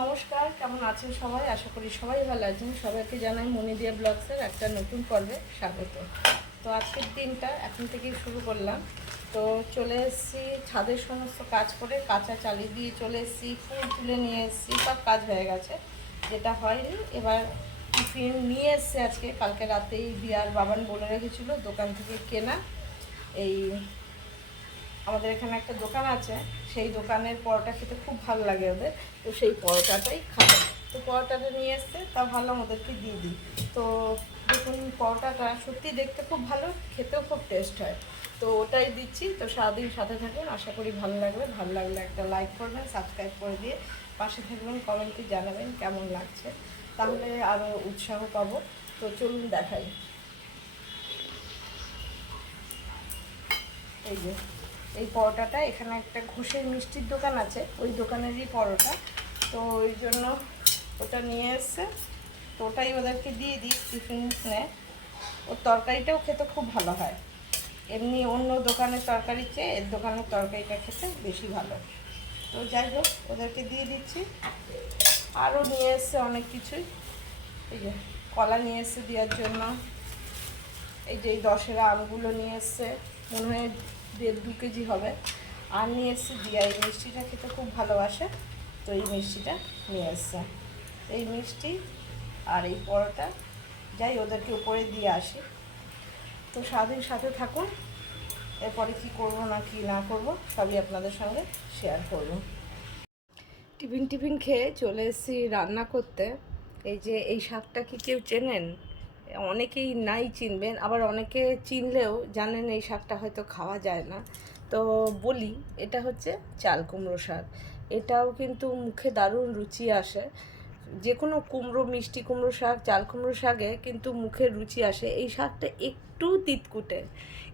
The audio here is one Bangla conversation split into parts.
নমস্কার, কেমন আছেন সবাই? আশা করি সবাই ভালো আছেন। সবাইকে জানাই মনিদিয়া ব্লগসের একটা নতুন পর্বে স্বাগত। তো আজকের দিনটা এখন থেকেই শুরু করলাম। তো চলে এসেছি ছাদের সমস্ত কাজ করে, কাঁচা চালি দিয়ে চলে এসেছি, ফুল তুলে নিয়ে এসেছি, সব কাজ হয়ে গেছে। যেটা হয়নি, এবার টিফিন নিয়ে এসছে আজকে। কালকে রাতেই বিয়ার বাবান বলে রেখেছিল দোকান থেকে কেনা। এই আমাদের এখানে একটা দোকান আছে, সেই দোকানের পরোটা খেতে খুব ভালো লাগে ওদের। তো সেই পরোটাটাই খাবে। তো পরোটাটা নিয়ে এসছে, তা ভাবলাম ওদেরকে দিয়ে দিই। তো দেখুন, পরোটাটা সত্যি দেখতে খুব ভালো, খেতেও খুব টেস্ট হয়। তো ওটাই দিচ্ছি। তো সারাদিন সাথে থাকবেন আশা করি ভালো লাগবে। ভালো লাগলে একটা লাইক করবেন সাবস্ক্রাইব করে দিয়ে পাশে থাকবেন কমেন্টে জানাবেন কেমন লাগছে। তাহলে আরও উৎসাহ পাবো। তো চলুন দেখাই। এই যে। এই পরোটাটা, এখানে একটা ঘোষের মিষ্টির দোকান আছে, ওই দোকানেরই পরোটা। তো ওই জন্য ওটা নিয়ে এসছে। তো ওটাই ওদেরকে দিয়ে দিই টিফিন ওর তরকারিটাও খেতে খুব ভালো হয়। এমনি অন্য দোকানের তরকারির চেয়ে এর দোকানের তরকারিটা খেতে বেশি ভালো। তো যাই হোক, ওদেরকে দিয়ে দিচ্ছি। আরও নিয়ে এসছে অনেক কিছুই। এই যে কলা নিয়ে এসছে দেওয়ার জন্য। এই যে এই দশেরা আমগুলো নিয়ে এসছে। মনে হয় দেড় দু কেজি হবে। আর নিয়ে এসছে দিয়া। এই মিষ্টিটা খেতে খুব ভালোবাসে, তো এই মিষ্টিটা নিয়ে এসছে। এই মিষ্টি আর এই পরোটা, যাই ওদেরকে উপরে দিয়ে আসি। তো সারাদিন সাথে থাকুন। এরপরে কি করব না কি না করব, সবই আপনাদের সঙ্গে শেয়ার করব। টিফিন টিফিন খেয়ে চলে এসেছি রান্না করতে। এই যে, এই শাকটা কি কেউ চেনেন? অনেকেই নাই চিনবেন, আবার অনেকে চিনলেও জানেন এই শাকটা হয়তো খাওয়া যায় না। তো বলি, এটা হচ্ছে চাল কুমড়ো শাক। এটাও কিন্তু মুখে দারুণ রুচি আসে। যে কোনো কুমড়ো, মিষ্টি কুমড়ো শাক, চাল কুমড়ো শাকে কিন্তু মুখে রুচি আসে। এই শাকটা একটু তিতকুটে,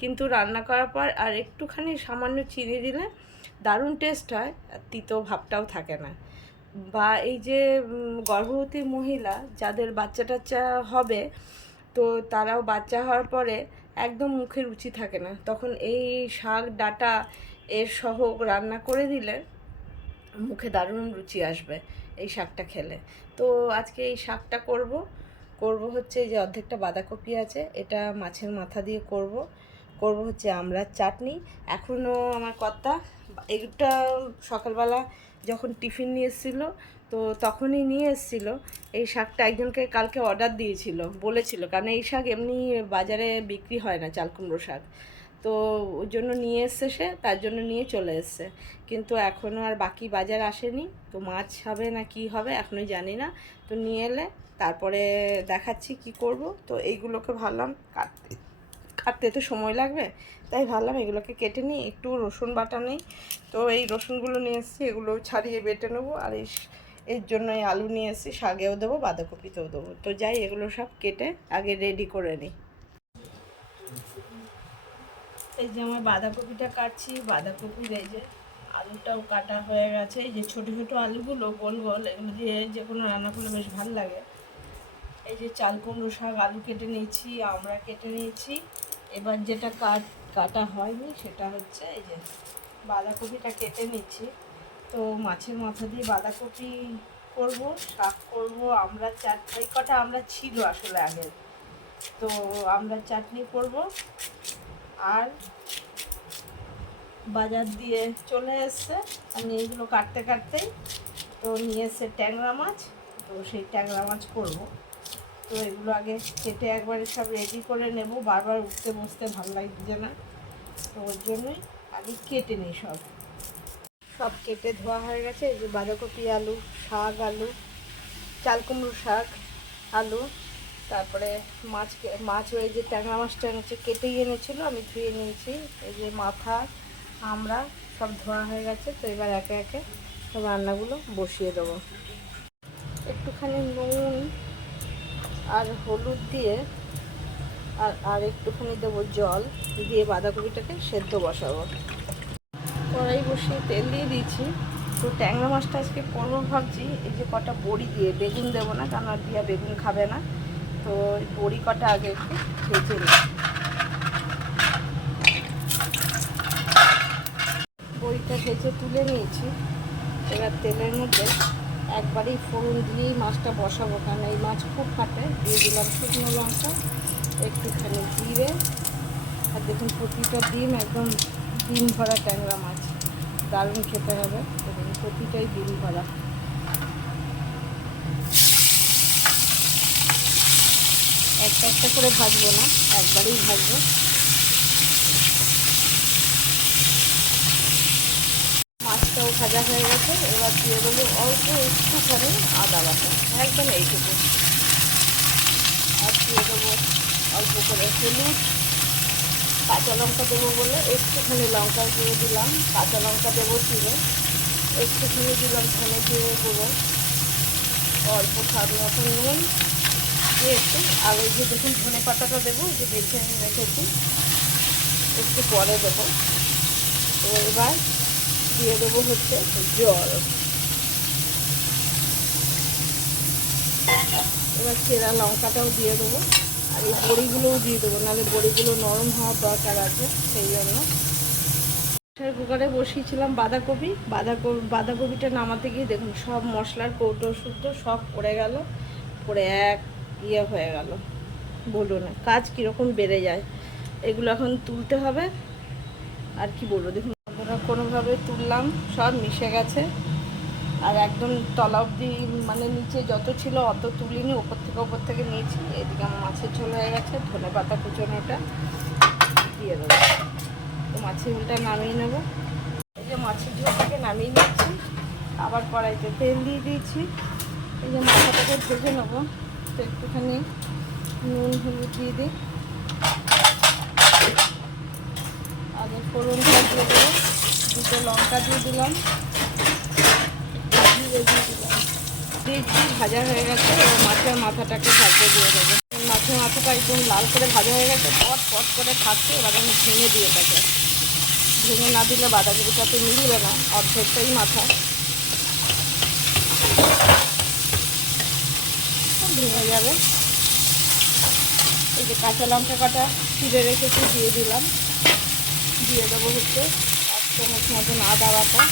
কিন্তু রান্না করার পর আর একটুখানি সামান্য চিনি দিলে দারুণ টেস্ট হয়, আর তিতো ভাবটাও থাকে না। বা এই যে গর্ভবতী মহিলা যাদের বাচ্চা টাচ্চা হবে তো তারাও বাচ্চা হওয়ার পরে একদম মুখে রুচি থাকে না। তখন এই শাক, ডাটা এর সহ রান্না করে দিলে মুখে দারুণ রুচি আসবে এই শাকটা খেলে। তো আজকে এই শাকটা করব। করব হচ্ছে যে অর্ধেকটা বাঁধাকপি আছে, এটা মাছের মাথা দিয়ে করব। করব হচ্ছে আমরা চাটনি। এখনও আমার কর্তা এটা সকালবেলা যখন টিফিন নিয়ে এসেছিল, তো তখনই নিয়ে এসেছিল। এই শাকটা একজনকে কালকে অর্ডার দিয়েছিল, বলেছিল। কারণ এই শাক এমনি বাজারে বিক্রি হয় না, চাল কুমড়ো শাক। তো ওই জন্য নিয়ে এসছে সে, তার জন্য নিয়ে চলে এসছে। কিন্তু এখনও আর বাকি বাজার আসেনি। তো মাছ হবে না কি হবে এখনই জানি না। তো নিয়ে এলে, তারপরে দেখাচ্ছি কি করব। তো এইগুলোকে ভাবলাম কাটতে। কাটতে তো সময় লাগবে। তাই ভাবলাম এগুলোকে কেটে নিই, একটু রসুন বাটা নেই। তো এই রসুনগুলো নিয়ে এসেছি, এগুলো ছাড়িয়ে বেটে নেব। আর এই এর জন্য এই আলু নিয়ে এসেছি, শাকেও দেবো, বাঁধাকপিতেও দেবো। তো যাই, এগুলো সব কেটে আগে রেডি করে নিই। এই যে আমার বাঁধাকপিটা কাটছি, বাঁধাকপির এই যে আলুটাও কাটা হয়ে গেছে। এই যে ছোটো ছোটো আলুগুলো, গোল গোল, এগুলো দিয়ে যে কোনো রান্না করলে বেশ ভালো লাগে। এই যে চাল কুমড়ো শাক, আলু কেটে নিয়েছি, আমরা কেটে নিয়েছি। এবার যেটা কাট, কাটা হয়নি সেটা হচ্ছে এই যে বাঁধাকপিটা কেটে নিচ্ছি। তো মাছের মাথা দিয়ে বাঁধাকপি করব, শাক করব, আমরা চাটনি, কটা আমরা ছিল আসলে আগে। তো আমরা চাটনি করব আর বাজার দিয়ে চলে এসছে। আমি এইগুলো কাটতে, কাটতেই তো নিয়ে এসছে ট্যাংরা মাছ। তো সেই ট্যাংরা মাছ করব। তো এগুলো আগে কেটে একবারে সব রেডি করে নেব। বারবার উঠতে বসতে ভালো লাগছে না। তো ওর জন্যই আগে কেটে নিই সব। সব কেটে ধোয়া হয়ে গেছে। এই যে বাঁধাকপি আলু, শাক আলু, চাল কুমড়ো শাক, আলু, তারপরে মাছ মাছ ওই যে ট্যাংরা মাছটা এনেছে কেটেই এনেছিল, আমি ধুয়ে নিয়েছি। এই যে মাথা, আমরা সব ধোয়া হয়ে গেছে। তো এবার একে একে সব রান্নাগুলো বসিয়ে দেবো। একটুখানি নুন আর হলুদ দিয়ে আর আর একটুখানি দেবো জল দিয়ে বাঁধাকপিটাকে সেদ্ধ বসাবো। কড়াই বসিয়ে তেল দিয়ে দিয়েছি। তো ট্যাংরা মাছটা আজকে করব ভাবছি। এই যে কটা বড়ি দিয়ে বেগুন দেবো না, কারণ আর দিয়া বেগুন খাবে না। তো বড়ি কটা আগে একটু ভেজে নিই। বড়িটা ভেজে তুলে নিয়েছি। এবার তেলের মধ্যে একবারেই ফোড়ন দিয়েই মাছটা বসাবো কারণ এই মাছ খুব ফাটে। দিয়ে দিলাম শুকনো লঙ্কা, একটুখানি জিরে, আর দেখুন প্রতিটা ডিম একদম ডিম ভরা ট্যাংরা মাছ। দারুণ খেতে হবে। দেখুন প্রতিটাই ডিম ভরা। একটা একটা করে ভাজবো না, একবারেই ভাজবো। ভাজা হয়ে গেছে, এবার দিয়ে দেবো অল্প একটুখানি আদা বাটা, একদম এইটুকু। আর দিয়ে দেবো অল্প করে হলুদ, কাঁচা লঙ্কা দেবো বলে একটুখানি লঙ্কা দিয়ে দিলাম, কাঁচা লঙ্কা দেবো চিড়ে, একটুখানি দিলাম ধনে দিয়ে গুঁড়ো, অল্প স্বাদ মতন নুন, দিয়ে একটু, আর ওই যে দেখুন ধনে পাতাটা দেবো যে বেছে রেখেছি, একটু পরে দেবো। তো এবার দিয়ে দেবো হচ্ছে জল। এবার চেরা লঙ্কাটাও দিয়ে দেবো। আর এই বড়িগুলোও দিয়ে দেবো, নাহলে বড়িগুলো নরম হওয়ার দরকার আছে, সেই জন্য। প্রেসার কুকারে বসিয়েছিলাম বাঁধাকপি। বাঁধাকপি, বাঁধাকপিটা নামাতে গিয়ে দেখুন, সব মশলার কৌটো শুদ্ধ সব পড়ে গেল, পড়ে এক ইয়ে হয়ে গেল। না কাজ কীরকম বেড়ে যায়? এগুলো এখন তুলতে হবে। আর কি বলব, দেখুন আমরা কোনোভাবে তুললাম, সব মিশে গেছে। আর একদম তলা অবধি মানে নিচে যত ছিল অত তুলিনি, ওপর থেকে ওপর থেকে নিয়েছি। এদিকে আমার মাছের ঝোল হয়ে গেছে, ধনে পাতা কুচোনোটা দিয়ে দেবো। তো মাছের ঝোলটা নামিয়ে নেব। এই যে মাছের ঝোলটাকে নামিয়ে নিচ্ছি, আবার কড়াইতে তেল দিয়ে দিয়েছি। এই যে মাথাটাকে ভেজে নেব, তো একটুখানি নুন, হলুদ দিয়ে দিই আগে ফোড়নটা দিয়ে দেবো দুটো লঙ্কা দিয়ে দিলাম জিরে দিয়েছি ভাজা হয়ে গেছে, এবার মাছের মাথাটাকে ভাজতে দিয়ে দেবো। মাছের মাথাটা একদম লাল করে ভাজা হয়ে গেছে, পট পট করে খাচ্ছে, এবার আমি ভেঙে দিয়ে থাকে ভেঙে না দিলে বাঁধাকপিটা তো মিলবে না, অর্ধেকটাই মাথা। ভেঙে যাবে। এই যে কাঁচা লঙ্কা কাটা চিড়ে রেখেছি, দিয়ে দিলাম। দিয়ে দেবো হচ্ছে চামচ মতন আদা বাটা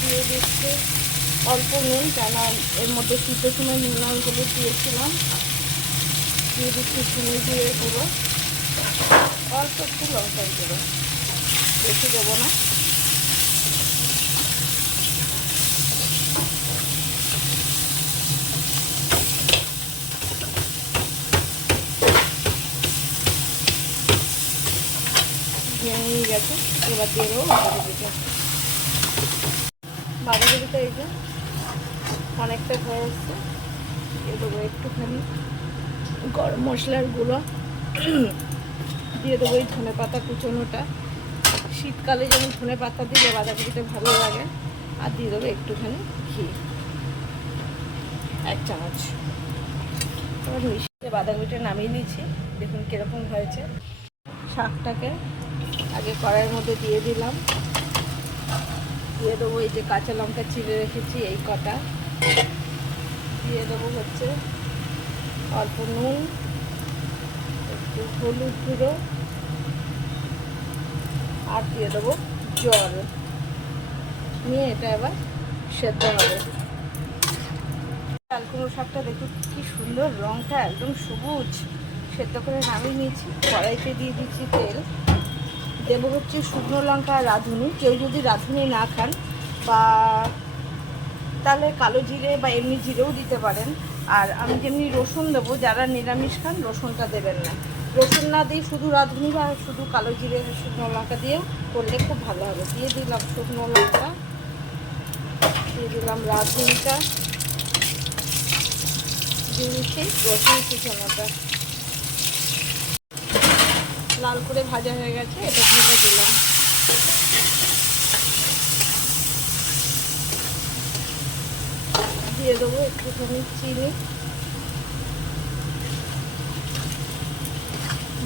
দিয়ে দিচ্ছি। অল্প নুন কেন এর মধ্যে শীতের সময় নুন দিয়েছিলাম দিয়ে দিচ্ছি চিনি দিয়ে গুঁড়ো অল্প একটু লঙ্কার গুঁড়ো বেশি দেবো না ভেঙে গেছে এবার দিয়ে দেবো বাঁধাকপিটা বাঁধাকপিটা এই যে অনেকটা হয়ে এসছে। দিয়ে দেবো একটুখানি গরম মশলার গুঁড়ো। দিয়ে দেবো এই ধনে পাতা কুচোনোটা। শীতকালে যেমন ধনে পাতা দিলে বাঁধাকপিটা ভালো লাগে। আর দিয়ে দেবো একটুখানি ঘি। এক চামচ। এবার মিশিয়ে বাঁধাকপিটা নামিয়ে নিয়েছি দেখুন কীরকম হয়েছে। শাকটাকে আগে কড়াইয়ের মধ্যে দিয়ে দিলাম। দিয়ে দেবো এই যে কাঁচা লঙ্কা চিড়ে রেখেছি, এই কটা। দিয়ে দেবো হচ্ছে অল্প নুন, একটু হলুদ গুঁড়ো, আর দিয়ে দেবো জল। নিয়ে এটা এবার সেদ্ধ হবে। কালকুমো শাকটা দেখুন কি সুন্দর রঙটা একদম সবুজ। সেদ্ধ করে নামিয়ে নিয়েছি। কড়াইতে দিয়ে দিচ্ছি তেল। দেবো হচ্ছে শুকনো লঙ্কা আর রাঁধুনি। কেউ যদি রাঁধুনি না খান বা তাহলে কালো জিরে বা এমনি জিরেও দিতে পারেন। আর আমি যেমনি রসুন দেবো, যারা নিরামিষ খান রসুনটা দেবেন না। রসুন না দিয়ে শুধু রাঁধুনি বা শুধু কালো জিরে শুকনো লঙ্কা দিয়েও করলে খুব ভালো হবে। দিয়ে দিলাম শুকনো লঙ্কা, দিয়ে দিলাম রাঁধুনিটা, দিয়ে দিচ্ছি রসুন কুচনোটা লাল করে ভাজা হয়ে গেছে, এটা ঢেলে দিলাম। দিয়ে দেবো একটুখানি চিনি।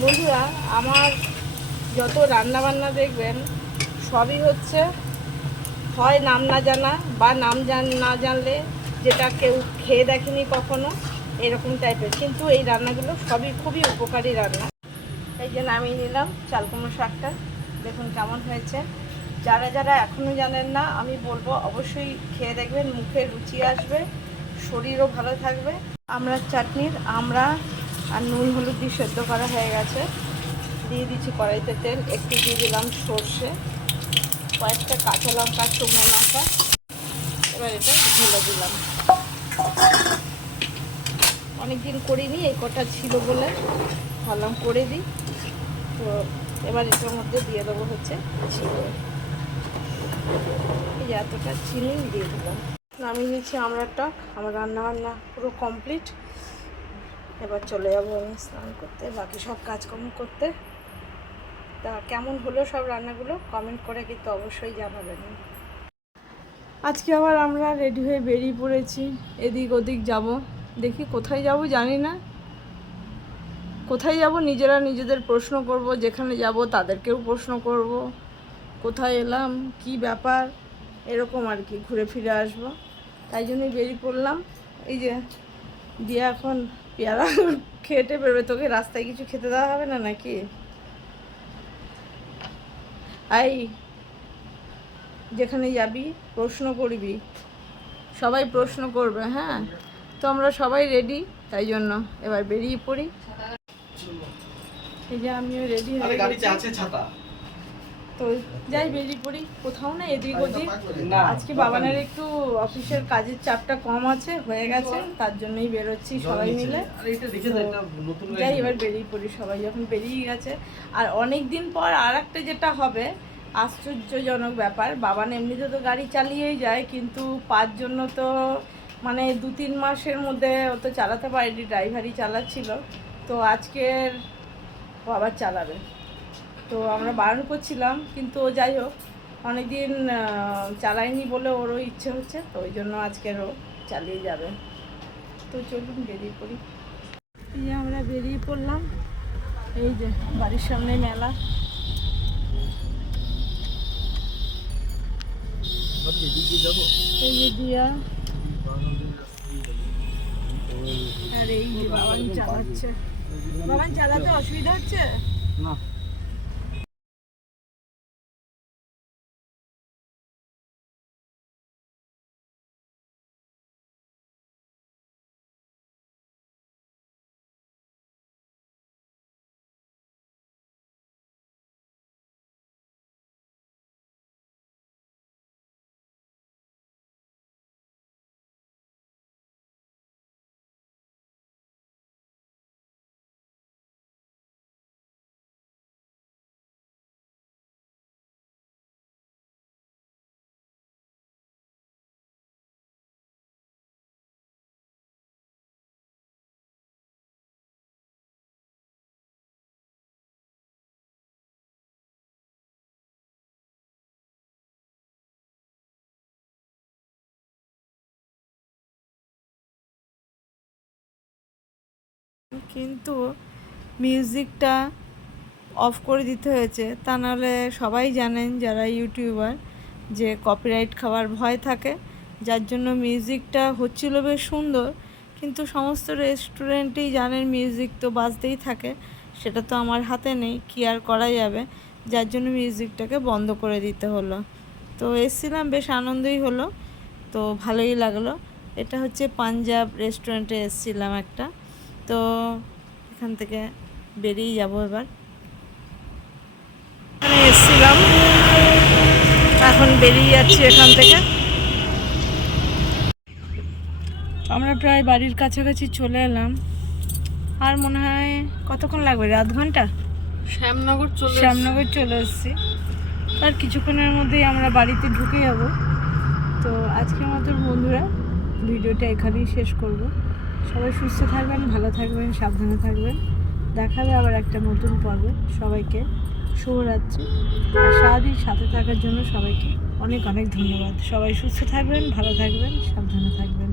বন্ধুরা, আমার যত রান্না বান্না দেখবেন, সবই হচ্ছে হয় নাম না জানা বা নাম জান, না জানলে যেটা কেউ খেয়ে দেখেনি কখনো, এরকম টাইপের কিন্তু এই রান্নাগুলো সবই খুবই উপকারী রান্না। এই যে নামিয়ে নিলাম চালকুমড়ো শাকটা। দেখুন কেমন হয়েছে। যারা যারা এখনও জানেন না, আমি বলব অবশ্যই খেয়ে দেখবেন, মুখে রুচি আসবে, শরীরও ভালো থাকবে। আমরা চাটনির আমরা আর নুন হলুদ দিয়ে সেদ্ধ করা হয়ে গেছে। দিয়ে দিচ্ছি কড়াইতে তেল, একটু দিয়ে দিলাম সর্ষে, কয়েকটা কাঁচা লঙ্কা, শুকনো লঙ্কা। এবার এটা ঢেলে দিলাম। অনেকদিন করিনি, এই কটা ছিল বলে ভাবলাম করে দিই। তো এবার এটার মধ্যে দিয়ে দেবো হচ্ছে চিনি। এই এতটা চিনি দিয়ে দিলাম। নামিয়ে নিচ্ছি আমরা টক আমার রান্না বান্না পুরো কমপ্লিট এবার চলে যাব আমি স্নান করতে, বাকি সব কাজকর্ম করতে। তা কেমন হলো সব রান্নাগুলো? কমেন্ট করে কিন্তু অবশ্যই জানাবেন। আজকে আবার আমরা রেডি হয়ে বেরিয়ে পড়েছি। এদিক ওদিক যাব। দেখি কোথায় যাব জানি না। কোথায় যাব? নিজেরা নিজেদের প্রশ্ন করব, যেখানে যাব তাদেরকেও প্রশ্ন করব। কোথায় এলাম? কি ব্যাপার? এরকম আর কি, ঘুরে ফিরে আসব। তাই জন্যই বেরিয়ে পড়লাম। এই যে, দিয়ে এখন পেয়ারা খেটে বেরোবে। তোকে রাস্তায় কিছু খেতে দেওয়া হবে না নাকি? আই, যেখানে যাবি, প্রশ্ন করবি। সবাই প্রশ্ন করবে হ্যাঁ? তো আমরা সবাই রেডি তাই জন্য এবার বেরিয়ে পড়ি। এই যে আমিও রেডি হয়ে গাড়িতে আছে ছাতা। তো যাই বেরিয়ে পড়ি। কোথাও না এদিক ওদিক। আজকে বাবানের একটু অফিসের কাজের চাপটা কম আছে হয়ে গেছে তার জন্যই বেরোচ্ছি সবাই মিলে। যাই এবার বেরিয়ে পড়ি সবাই যখন বেরিয়ে গেছে। আর অনেক দিন পর আর একটা যেটা হবে আশ্চর্যজনক ব্যাপার বাবান এমনিতে তো গাড়ি চালিয়েই যায় কিন্তু পাঁচ জন্য তো মানে দু তিন মাসের মধ্যে ও তো চালাতে পারেনি ড্রাইভারই চালাচ্ছিল। তো আজকের ও আবার চালাবে। তো আমরা বারণ করছিলাম, কিন্তু ও যাই হোক, অনেকদিন চালায়নি বলে ওরও ইচ্ছে হচ্ছে, তো ওই জন্য আজকের ও চালিয়ে যাবে। তো চলুন, বেরিয়ে পড়ি। এই যে আমরা বেরিয়ে পড়লাম, এই যে বাড়ির সামনে মেলা। আর এই যে বাবান চালাচ্ছে। বাবান চালাতে অসুবিধা হচ্ছে? না। কিন্তু মিউজিকটা অফ করে দিতে হয়েছে। তা নাহলে সবাই জানেন যারা ইউটিউবার যে কপিরাইট খাওয়ার ভয় থাকে, যার জন্য মিউজিকটা হচ্ছিল বেশ সুন্দর। কিন্তু সমস্ত রেস্টুরেন্টেই জানেন মিউজিক তো বাজতেই থাকে, সেটা তো আমার হাতে নেই, কি আর করা যাবে? যার জন্য মিউজিকটাকে বন্ধ করে দিতে হলো। তো এসছিলাম, বেশ আনন্দই হলো। তো ভালোই লাগল। এটা হচ্ছে পাঞ্জাব রেস্টুরেন্টে এসছিলাম একটা। তো এখান থেকে বেরিয়ে যাব এবার। এখানে এসছিলাম। এখন বেরিয়ে যাচ্ছি এখান থেকে। আমরা প্রায় বাড়ির কাছাকাছি চলে এলাম। আর মনে হয় কতক্ষণ লাগবে? আধ ঘণ্টা? শ্যামনগর চলে শ্যামনগর চলে এসেছি। আর কিছুক্ষণের মধ্যেই আমরা বাড়িতে ঢুকে যাব। তো আজকের মতো বন্ধুরা ভিডিওটা এখানেই শেষ করব। সবাই সুস্থ থাকবেন, ভালো থাকবেন, সাবধানে থাকবেন। দেখাবে আবার একটা নতুন পর্বে সবাইকে। শুভরাত্রি। আর সারাদিন সাথে থাকার জন্য সবাইকে অনেক অনেক ধন্যবাদ। সবাই সুস্থ থাকবেন, ভালো থাকবেন, সাবধানে থাকবেন।